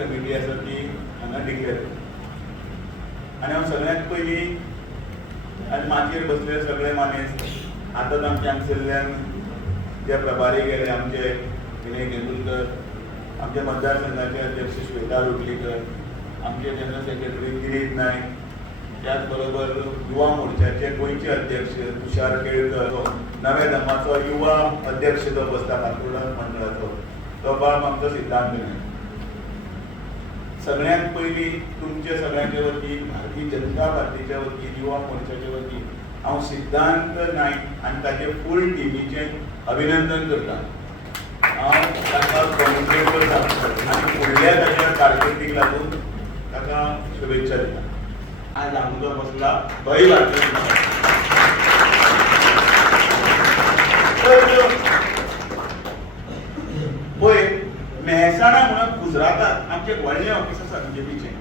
Committee आसा ती हांगा डिक्लेअर आनी हांव सगळ्यांत पयलीं आनी मातयेर बसलेले सगळे मानेस आतांच आमचे हांगसरल्यान जे प्रभारी गेले आमचे विनय तेंडुलकर, आमचे मतदारसंघाचे अध्यक्ष श्वेता रोटलीकर, आमचे जनरल सेक्रेटरी गिरीश नायक, त्याच बरोबर युवा मोर्चाचे गोंयचे अध्यक्ष तुषार केळकर, नव्या धर्माचो युवा अध्यक्ष जो बसता फातोर्डा मंडळाचो तो बाब आमचो सिद्धांत नायक. सगळ्यांत पयलीं तुमचे सगळ्यांचे वतीन भारतीय जनता पार्टीच्या वतीन युवा मोर्चाच्या वतीन हांव सिद्धांत नायक आनी ताचे फूल टिमीचें अभिनंदन करता. हांव ताका कॉंग्रेचुलेट करता आनी फुडल्या ताच्या कारकिर्दीक लागून ताका शुभेच्छा दिता. आज आमचो बसला तोय भारतीय पळय मेहसाणा म्हणून गुजरातात आमचे व्हडलें ऑफिस आसा बीजेपीचें.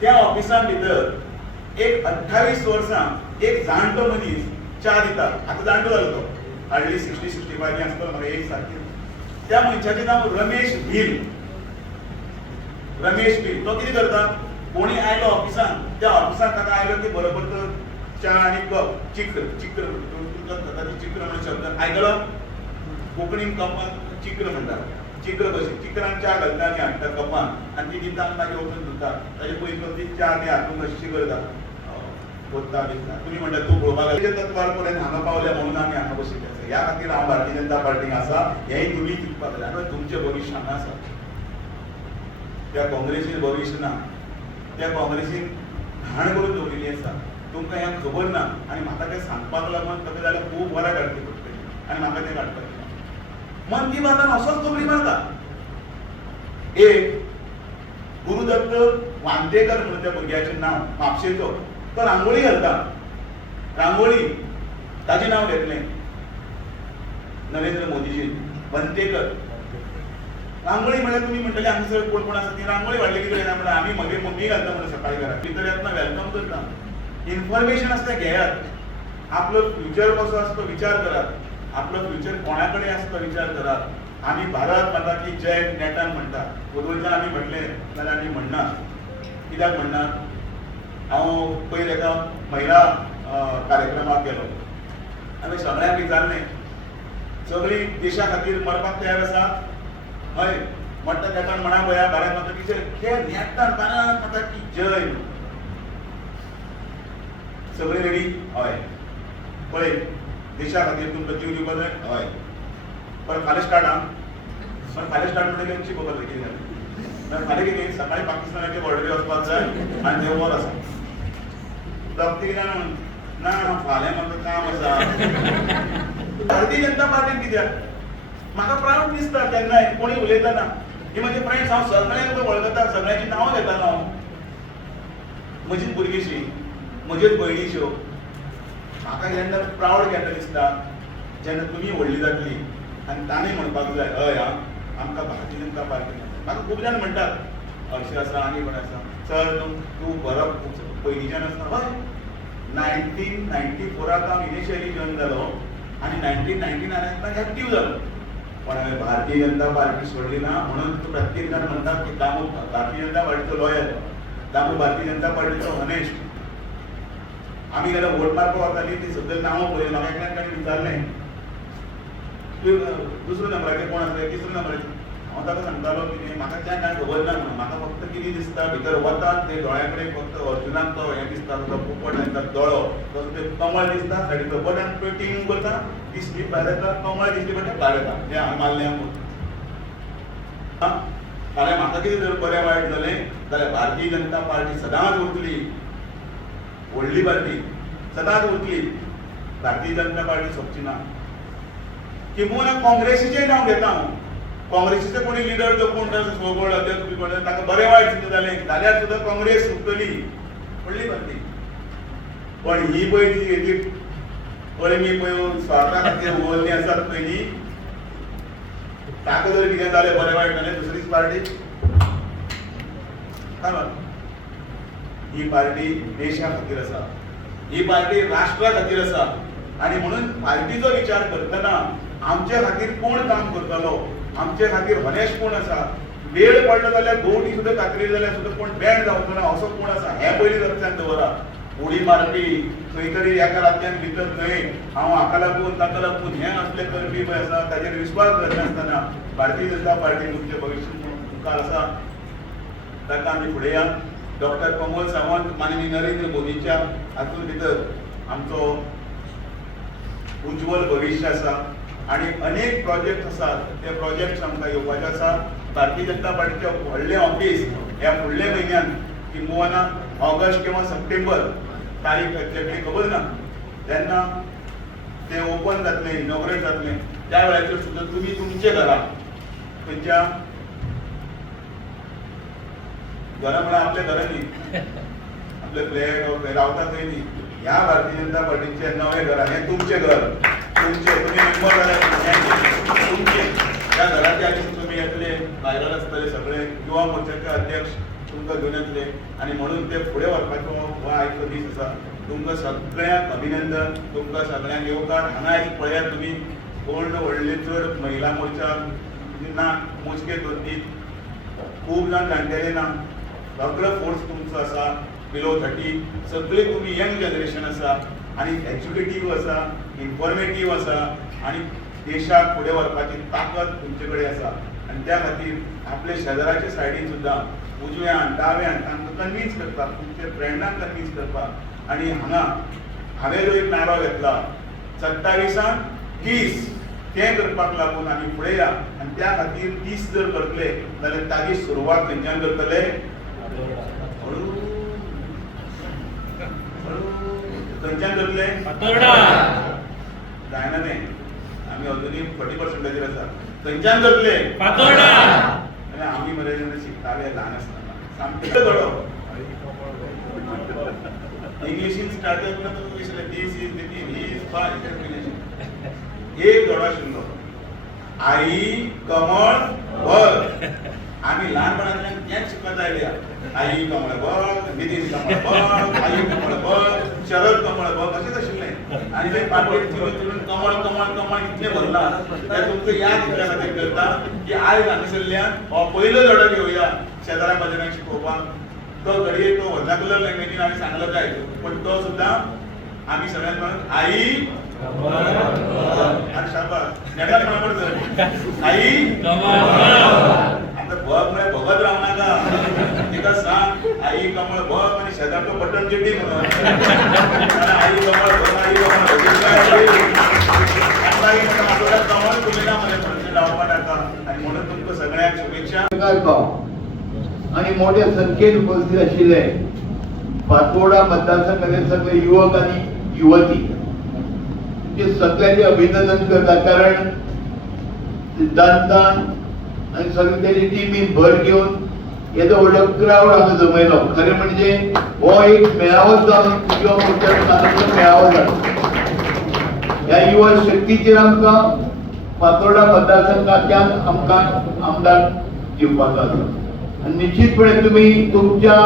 त्या ऑफिसान भितर एक 28 वर्सां एक जाणटो मनीस च्या दिता. आतां जाणटो जालो तो, हार्डली 60-65 आसतलो म्हाका एक सारकें. त्या मनशाचें नांव रमेश भील. रमेश भील तो कितें करता, कोणी आयलो ऑफिसान, त्या ऑफिसान ताका आयलो की बरोबर तर च्या आनी कप चिक्र चिक्र तुमकां चिक्र म्हणून शब्द आयकलो. कोंकणीन कपान चिक्र म्हणटात. चिक्र कशी चिक्रान च्या घालता आनी हाडटा कपान आनी ती दिता आनी मागीर वचून धुता. ताचे पयस ती च्या ती हातून अशी करता कोत्ता बित्ता. तुमी म्हणटा तूं पळोवपाक तत्वार पर्यंत हांगा पावल्या म्हणून आमी हांगा बशिल्ले आसा. ह्या खातीर हांव भारतीय जनता पार्टीक आसा हेंय तुमी चिंतपाक जाय. आनी तुमचें भविश्य हांगा आसा. त्या काँग्रेसीन भविश्य ना. त्या काँग्रेसीन घाण करून दवरिल्ली आसा. तुमकां हें खबर ना आनी म्हाका तें सांगपाक लागून ताका जाल्यार खूब वरां काडची पडटलीं आनी म्हाका तें काडपाक मन की बातान असोच खबरी मारता. एक गुरुदत्त वांतेकर म्हणून त्या भुरग्याचें नांव म्हापशेचो, तो रांगोळी घालता. रांगोळी ताचें नांव घेतलें नरेंद्र मोदीजीन. वंतेकर रांगोळी म्हळ्यार तुमी म्हणटले हांगासर कोण कोण आसा ती रांगोळी वाडली कितें करता म्हणल्यार आमी मगे मम्मी घालता म्हणून सकाळी घरात भितर येतना वेलकम करता. इन्फॉर्मेशन आसा तें घेयात. आपलो फ्युचर कसो आसा तो विचार करात. आपलो फ्युचर कोणा कडेन आसा तो विचार करात. आमी भारत माता की जय नेटान म्हणटा. वयल्यान आमी म्हटलें जाल्यार आमी म्हणना. कित्याक म्हणना, हांव पयर एका महिला कार्यक्रमाक गेलो. आमी सगळ्यांक विचारलें सगळीं देशा खातीर मरपाक तयार आसा? हय म्हणटा. नेटान म्हणा पळया भारत माता की जय नेटान भारत माता की जय. सगळीं रेडी? हय. पळय देशा खातीर तुमकां जीव दिवपाक जाय? हय. बरें फाल्यां स्टार्ट आं. पण फाल्यां स्टार्ट म्हणटकीर कशी खबर कितें जालें. फाल्यां कितें सकाळीं पाकिस्तानाचे बॉर्डरी वचपाक जाय आनी देव वोर आसा. दोग कितें ना फाल्यां म्हाका काम आसा. भारतीय जनता पार्टीन कित्याक म्हाका प्रावड दिसता केन्नाय कोणी उलयतना. ही म्हजे फ्रेंड्स हांव सगळ्यांक वळखता, सगळ्यांची नांवां घेतालो हांव. म्हजीच भुरगीशी, म्हज्योच भयणीच्यो. म्हाका केन्ना प्रावड केन्ना दिसता जेन्ना तुमी व्हडली जातली आनी ताणें म्हणपाक जाय हय आमकां भारतीय जनता पार्टी. म्हाका खूब जाण म्हणटात हरशीं आसा आनी कोण आसा सर तूं बरो पयलींच्यान आसता. हय 1994 हांव इनिशियली जॉयन जालो आनी 1999 एक्टीव जालो. पण हांवें भारतीय जनता पार्टी सोडली ना म्हणून प्रत्येक जाण म्हणटात की दामू भारतीय जनता पार्टीचो लॉयर, दामू भारतीय जनता पार्टीचो हनेस्ट. आमी जाल्यार वोट मारपाक वतालीं ती सगळीं नांवां पळय. म्हाका एकल्यान विचारलें दुसऱ्या नंबराचेर कोण आसलें, तिसऱ्या नंबराचेर. हांव ताका सांगतालो कितें म्हाका तें कांय खबर ना म्हणून. म्हाका फक्त कितें दिसता भितर वतात ते दोळ्या कडेन फक्त अर्जुनाक तो हें दिसता तो पोपट आनी दोळो तसो ते कमळ दिसता सायडीचो बटन तो टिंग करता ती स्लीप भायर येता कमळ दिसली पडटा भायर येता. हें हांवें मारलें म्हणून. फाल्यां म्हाका कितें जर बरें वायट जालें जाल्यार भारतीय जनता पार्टी सदांच उरतली. व्हडली पार्टी सदांच उरतली. भारतीय जनता पार्टी सोंपची ना. किंबहुना काँग्रेसीचेंय नांव घेता हांव. काँग्रेसीचो कोणी लिडर जो कोण सोबोड अध्यक्ष बी कोण ताका बरें वायट सुद्दां जालें जाल्यार सुद्दां काँग्रेस सुटतली. व्हडली पार्टी. पण ही पळय ती हेजी अळमी पळय स्वार्था खातीर उरल्लीं आसात पळय न्ही ताका जर कितें जालें बरें वायट जालें दुसरीच पार्टी काय. ही पार्टी देशा खातीर आसा. ही पार्टी राष्ट्रा खातीर आसा. आनी म्हणून पार्टीचो विचार करतना आमचे खातीर कोण काम करतलो, आमचे खातीर हनेश कोण आसा वेळ पडलो जाल्यार गोवडी सुद्धा कातरी जाल्यार सुद्धा कोण बँड जावचो ना असो कोण आसा हे पयलीं लक्षांत दवरा. उडी मारपी खंय तरी एका रात्यान भितर खंय हांव हाका लागून ताका लागून हे असले करपी पळय आसा ताचेर विश्वास धरनासतना भारतीय जनता पार्टी तुमचें भविश्य मुखार आसा ताका आमी फुडें या. डॉक्टर प्रमोद सावंत माननीय नरेंद्र मोदीच्या हातूंत भितर आमचो उज्वल भविश्य आसा आणि अनेक प्रोजेक्ट आसात ते प्रोजेक्ट आमकां येवपाचे आसा. भारतीय जनता पार्टीचें व्हडलें ऑफिस ह्या फुडल्या म्हयन्यान किंवा ऑगस्ट किंवा सप्टेंबर तारीख एक्झॅक्टली खबर ना तेन्ना ते ओपन जातलें इनॉग्रेट जातलें. त्या वेळाचेर सुद्दां तुमी तुमचे घरा खंयच्या घरा म्हळ्यार आपल्या घरांनी आपले फ्लॅट रावता थंय न्ही ह्या भारतीय जनता पार्टीचे नवे घर हे तुमचे घर तुमचे तुमी मेंबर जाल्यार तुमचे त्या घराच्या आधी तुमी येतले भायल्यान आसतले सगळे युवा मोर्चाचे अध्यक्ष तुमकां घेवन येतले आणि म्हणून ते फुडें व्हरपाचो हो आयचो दीस आसा. तुमकां सगळ्यांक अभिनंदन तुमकां सगळ्यांक येवकार. हांगा आयज पळयात तुमी कोण व्हडले चड महिला मोर्चा ना मोजके दोन खूब जाण जाणटेले ना सगळो फोर्स तुमचो आसा बिलो 30 सगळे तुम्ही यंग जनरेशन आसा आणि एज्युकेटिव्ह आसा इन्फॉर्मेटिव्ह आसा आणि देशाक फुडें व्हरपाची ताकद तुमचे कडेन आसा आणि त्या खातीर आपल्या शेजाराच्या सायडीन सुद्दां उजव्यान दाव्यान तांकां कन्विन्स करता तुमचे फ्रेंडांक कन्विन्स करपाक. आणि हांगा हांवें जो एक नारो घेतला 27 30 तें करपाक लागून आमी फुडें या आनी त्या खातीर 30 जर करतले जाल्यार ताची सुरवात खंयच्यान करतले खंयच्यान करतले जायना तें आमी अजुनूय 40% आसा खंयच्यान करतले आनी आमी मरे जेन्ना शिकताले ल्हान आसतना सामके गडो इंग्लिशीन स्टार्ट करतना तुमकां विसरलें this is the he is fast एक गडो आशिल्लो आई कमळ बळ. आमी ल्हानपणांतल्यान तेंच शिकत आयल्या आई कमळ बळ नितीन कमळ बळ आई कमळ बळ शरद कमळ बळ अशेंच आशिल्लें आनी ते पाटयेर चिरून चिरून कमळ कमळ कमळ इतलें भरला ते तुमकां याद इतल्या खातीर करता की आयज हांगासरल्यान हो पयलो धडो घेवया शेजाऱ्या पाजाऱ्यांक शिकोवपाक. तो घडये तो वर्नाकुलर लँग्वेजीन आमी सांगलो जाय पण तो सुद्दां आमी सगळ्यांक म्हणून आई आणि शाबास नेटाक म्हणा पडत आई आता बघ म्हळ्यार बघत राव नाका तिका सांग आई कमळ बघ आणि शेजारचो बटन चिड्डी म्हणून आई कमळ बघ आई कमळ कमळ तुम्ही ना मध्ये पडचे लावपा नाका आणि म्हणून तुमकां सगळ्यांक शुभेच्छा. आणि मोठ्या संख्येन उपस्थित आशिल्ले फातोर्डा मतदारसंघातले सगळे युवक आणि युवती ते सगळ्यांचे अभिनंदन करता कारण सिद्धांतान आणि सगळे त्याची टीमीन भर घेऊन येदो व्हडलो क्राउड हांगा जमयलो. खरें म्हणजे हो एक मेळावो जावन युवा मोर्चाचो मेळावो जालो. ह्या युवा शक्तीचेर आमकां फातोर्डा मतदारसंघांतल्यान आमकां आमदार दिवपाचो आसा आणि निश्चितपणे तुम्ही तुमच्या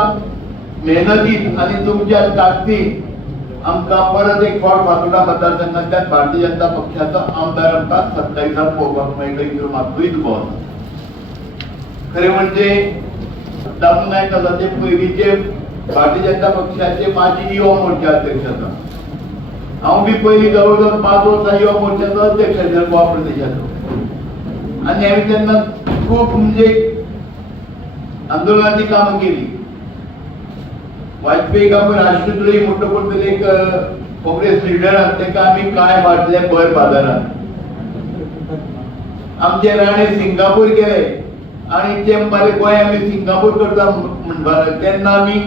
मेहनतीत आणि तुमच्या ताकदीत आमकां परत एक फावट फातोर्डा मतदारसंघांतल्यान भारतीय जनता पक्षाचो आमदार आमकां 27 पळोवपाक मेळटलो इतलो मातूय दुबाव ना. खरें म्हणजे दामू नायक आसा ते पयलींचे भारतीय जनता पक्षाचे माजी युवा मोर्चा अध्यक्ष आसा. हांव बी पयलीं जवळ जवळ 5 वर्सां युवा मोर्चाचो अध्यक्ष आशिल्लो गोवा प्रदेशाचो आनी हांवें तेन्ना खूब म्हणजे आंदोलनाची कामां केली. वाजपेयी का राष्ट्रद्रोही म्हणटकूच एक काँग्रेस लिडर आसा तेका आमी काय मारले भर बाजारात. आमचे राणे सिंगापूर गेले आणि ते म्हणपाले गोंय आमी सिंगापूर करता म्हणपाले तेन्ना आमी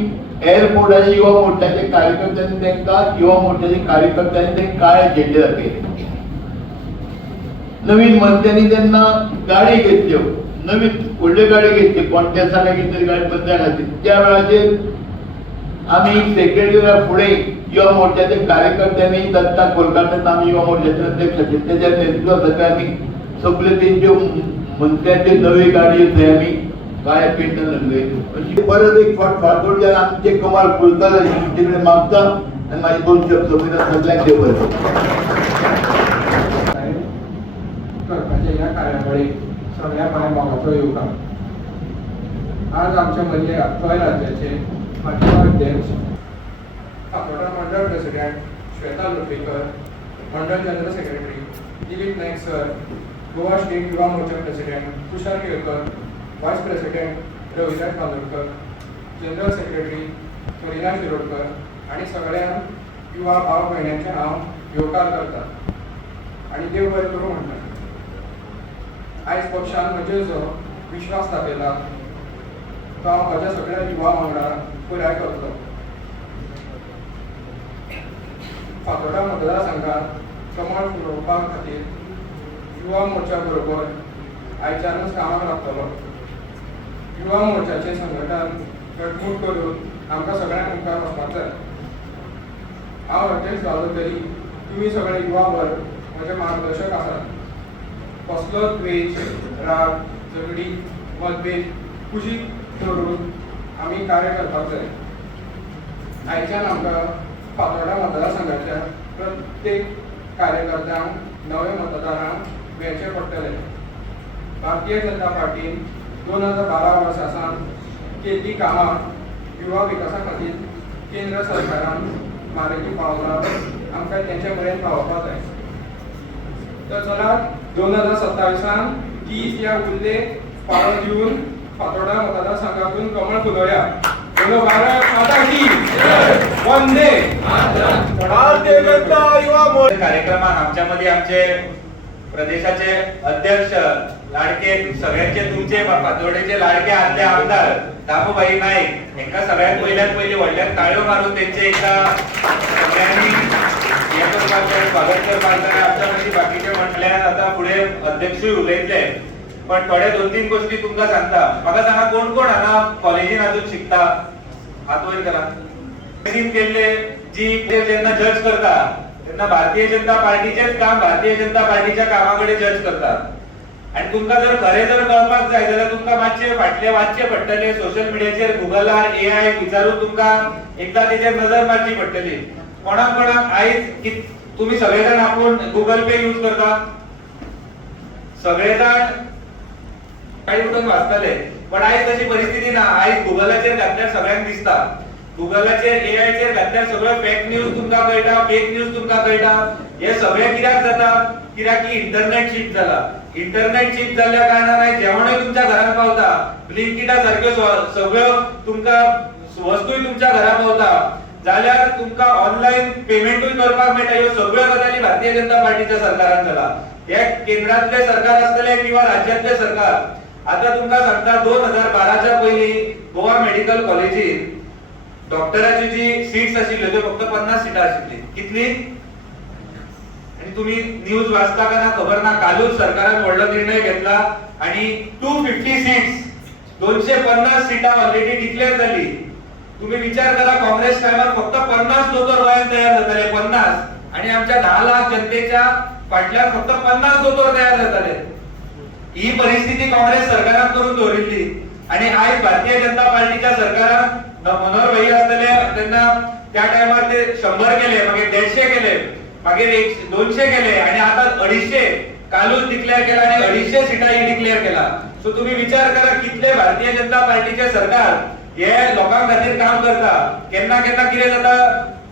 एअरपोर्टाचे युवा मोर्चाचे कार्यकर्त्यांनी तेंकां युवा मोर्चाचे कार्यकर्त्यांनी ते काळे झेंडे दाखयले. नवीन मंत्र्यांनी तेन्ना गाडी घेतल्यो नवीन व्हडल्यो गाडी घेतली कॉन्टेस्टाक घेतली गाडी बंद खातीर. त्या वेळाचेर आमी सेक्रेटरीच्या फुडें युवा मोर्चाचे कार्यकर्त्यांनी दत्ता कोलकात्यात आमी युवा मोर्चाचे अध्यक्ष आशिल्ले तेच्या नेतृत्वाखातीर आमी सगळे तेंच्यो मंत्र्यांच्यो नवी गाडयो थंय आमी काळ्या पेंटान रंगयल्यो. अशी परत एक फावट फातोर्ड्यान आमचे कमाल फुलतले अशी तुमचे कडेन मागता आनी म्हाजे 2 शब्द सोबिता सगळ्यांक देव बरें. करपाचे ह्या कार्यावळीक सगळ्या माय मोगाचो येवकार. आज आमच्या मदले गोंय राज्याचे माजी अध्यक्ष फातोर्डा मंडळ प्रेसिडेंट श्वेता लोटलीकर, मंडळ general secretary Dilip Naik sir, Goa state Yuva Morcha president Tushar Kelkar, vice president Raviraj Kandolkar, general secretary Marina Shirodkar आणि सगळ्या युवा भाव भयण्यांचे हांव येवकार करता आणि देव बरें करूं म्हणटा. आयज पक्षान म्हजेर जो विश्वास दाखयला तो हांव म्हज्या सगळ्या युवा वांगडा पुराय करतलो. फातोर्डा मतदारसंघात कमळ फुलोवपा खातीर युवा मोर्चा बरोबर आयच्यानूच कामाक लागतलो. युवा मोर्चाचें संघटन घटमूट करून आमकां सगळ्यांक मुखार वचपाक जाय. हांव अध्यक्ष जालो तरी तुमी सगळे युवा वर्ग म्हजे मार्गदर्शक आसात. कसलोच द्वेष, राग, झगडी, मतभेद कुशीक दवरून आमी कार्य करपाक जाय. आयच्यान आमकां फातोर्डा मतदारसंघाच्या प्रत्येक कार्यकर्त्यांक नवे मतदारांक वेंचचें पडटलें. भारतीय जनता पार्टीन 2012 वर्सा सावन केल्लीं कामां युवा विकासा खातीर केंद्र सरकारान मारिल्लीं पावलां आमकां तेंच्या मेरेन पावोवपाक जाय. तर चला 2027 30 या उल्लेख फाळो दिवन फातोर्डा मतदारसंघातून कमळ फुलोवया. बोलो भारत माता की वंदे भारतीय जनता युवा मोर्चा कार्यक्रमात आमच्यामध्ये आमचे प्रदेशाचे अध्यक्ष लाडके सगळ्यांचे तुमचे फातोर्डेचे लाडके आदले आमदार दामूबाई नाईक यांना सगळ्यात पहिली व्हडल्यान ताळ्यो मारून त्यांचे एकदा सगळ्यांनी स्वागत करपाक. आमच्या बाकीचे म्हटल्यार आता पुढे अध्यक्षूय उलयतले, पण थोडे 2-3 गोष्टी तुमकां सांगता. म्हाका सांगा कोण कोण हांगा कॉलेजीन अजून शिकता? हात वयर करा. केल्ले जी जेन्ना जज करता तेन्ना भारतीय जनता पार्टीचेच काम भारतीय जनता पार्टीच्या कामाकडे जज करतात. आणि तुमकां जर खरें जर कळपाक जाय जाल्यार तुमकां मातशे फाटले वाचचे पडटले. सोशल मिडियाचेर गुगलार AI विचारून तुमकां एकदा तेचेर नजर मारची पडटली. कोणाक आयज तुम्ही सगळेजण आपूण गुगल पे यूज करता? सगळेजण काही उठून वाचतले, पण आयज तशी परिस्थिती ना. आयज गुगलाचेर घातल्यार सगळ्यांक दिसता. गुगलाचेर AI चेर घातल्यार सगळं फेक न्यूज तुमकां कळटा, फेक न्यूज तुमकां कळटा. हे सगळें कित्याक जाता? कित्याक की इंटरनेट शिफ्ट जाला. इंटरनेट शिफ्ट जाल्ल्या कारणान जेवणूय तुमच्या घरात पावता. ब्लिंकिटा सारक्यो सगळ्यो तुमकां वस्तूय तुमच्या घरात पावता. जाल्यार तुमकां ऑनलाइन पेमेंटूय करपाक मेळटा. ह्यो सगळ्यो गजाली भारतीय जनता पार्टीच्या सरकारान जाला. हे केंद्रातले सरकार आसतले किंवा राज्यातले सरकार. आता तुमकां सांगता 2012च्या पयलीं गोवा मेडिकल कॉलेजीन डॉक्टराची जी सीट्स आशिल्ल्यो त्यो फक्त 50 सीटां आशिल्ली. कितली? आणि तुम्ही न्यूज वाचता का ना खबर ना, कालूच सरकारान व्हडलो निर्णय घेतला आणि 250 सीट्स 250 सीटां ऑलरेडी डिक्लेअर झाली. तुम्ही विचार करा, काँग्रेस टायमार फक्त 50 दोतोर गोंयांत तयार जाताले, 50. आणि आमच्या 10 लाख जनतेच्या फाटल्यान फक्त 50 दोतोर तयार जाताले. ही परिस्थिती काँग्रेस सरकारान करून दवरिल्ली. आणि आयज भारतीय जनता पार्टीच्या सरकारान मनोहर भाई आसतले तेन्ना त्या टायमार ते 100 केले, मागीर 150 केले, मागीर 200 केले आणि आता 250 कालूच डिक्लेअर केला आणि 250 सीटां डिक्लेअर केला. सो तुम्ही विचार करा कितले भारतीय जनता पार्टीचे सरकार हे लोकां खातीर काम करता. केन्ना केन्ना कितें जाता,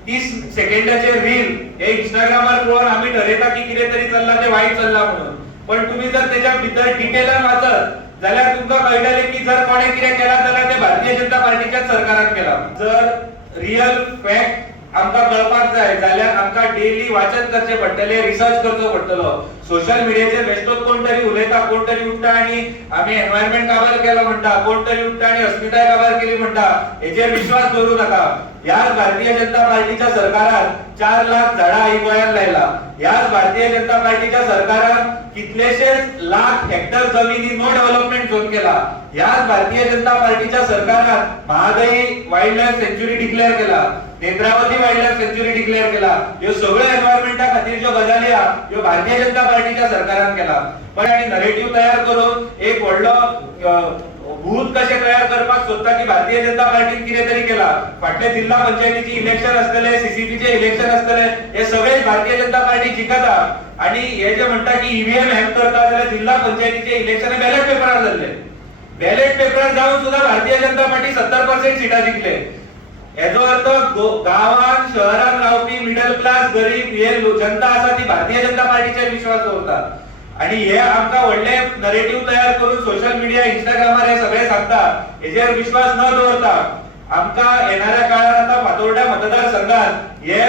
30 सेकंदाचे रील हे इंस्टाग्रामार पळोवन आमी ठरयता की कितें तरी चल्ला ते वाईट चल्ला म्हणून. पण तुम्ही जर त्याच्या भितर डिटेलान वाचत जाल्यार तुमकां कळटले की जर कोणे कितें केला जाल्यार ते भारतीय जनता पार्टीच्याच सरकारान केला. जर रियल फॅक्ट आमकां कळपाक जाय जाल्यार आमकां डेली वाचन करचे पडटले, रिसर्च करचो पडटलो. सोशल मिडियाचेर बेश्टोच कोण तरी उलयता, कोण तरी उठता आणि आमी एनवायरमेंट काबार केलो म्हणटा, कोण तरी उठता आणि अस्मिताय काबार केली म्हणटा. हेचेर विश्वास दवरूं नाका. ह्याच भारतीय जनता पार्टीच्या सरकारान 4 लाख झाडां ही गोंयांत लायला. ह्याच भारतीय जनता पार्टीच्या सरकारान कितलेशेच लाख हेक्टर जमिनी नो डेव्हलपमेंट झोन केला. ह्याच भारतीय जनता पार्टीच्या सरकारान Mahadayi wildlife sanctuary declare केला, Netravati wildlife sanctuary declare केला. ह्यो सगळ्यो एनवायरमेंटा खातीर ज्यो गजाली आहा ह्यो भारतीय जनता पार्टीच्या सरकारान केला. पण आणि नरेटिव्ह तयार करून एक व्हडलो भूत कशे तयार करपाक सोदता की भारतीय जनता पार्टीन कितें तरी केला. फाटले जिल्हा पंचायतीची इलेक्शन आसतले, सीसीपीचे इलेक्शन आसतले, हे सगळे भारतीय जनता पार्टी जिखता. आणि हे जे म्हणटा की ईव्हीएम हॅक करता जाल्यार जिल्हा पंचायतीचे इलेक्शन बॅलेट पेपरार जाल्ले. बॅलेट पेपर जाऊन सुद्धा भारतीय जनता पार्टी 70% सीटा जिंकले. याचो अर्थ गावात शहरात रावपी मिडल क्लास गरीब हे जनता आसा ती भारतीय जनता पार्टीचेर विश्वास दवरता. आणि हे आमकां व्हडले नरेटिव्ह तयार करून सोशल मीडिया इंस्टाग्रामार हे सगळे सांगता, हेचेर विश्वास न दवरता आमकां येणाऱ्या काळात आता फातोर्डा मतदारसंघात हे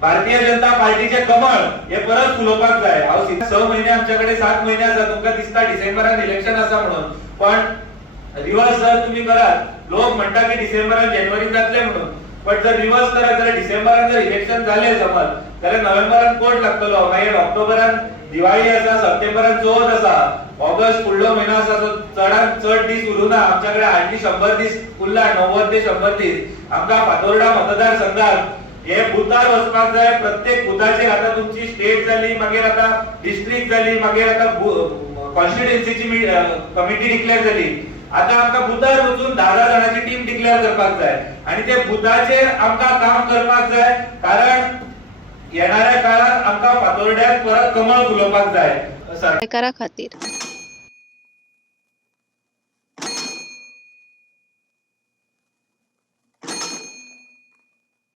भारतीय जनता पार्टीचे कमळ हे परत फुलोवपाक जाय. हांव 6 महिने आमच्याकडे 7 महिने आसा, तुमकां दिसता डिसेंबरान इलेक्शन आसा म्हणून, पण रिवर्स जर तुम्ही करात लोक म्हणटा की डिसेंबरान जानेवारीत जातले म्हणून, पण जर रिवर्स करात जाल्यार डिसेंबरान जर इलेक्शन जाले समज जाल्यार नोव्हेंबरान कोर्ट लागतलो, मागीर ऑक्टोबरान दिवाळी आसा, सप्टेंबरान चवथ आसा, ऑगस्ट फुडलो म्हयनो आसा, सो चडांत चड दीस उरूना आमच्याकडे हार्डली 100 दीस उरला, 90 ते 100 दीस. आमकां फातोर्डा मतदारसंघात हे बुथार वचपाक जाय. प्रत्येक बुथाचेर आता तुमची स्टेट जाली, मागीर आता डिस्ट्रिक्ट जाली, मागीर आता कॉन्स्टिट्युएन्सीची कमिटी डिक्लेअर जाली. आता आमकां बुथार वचून 10 जाणांची टीम डिक्लेअर करपाक जाय आणि ते बुथाचेर आमकां काम करपाक जाय, कारण येणाऱ्या काळात आमकां फातोर्ड्यात परत कमळ फुलोवपाक जाय. सरकारा खातीर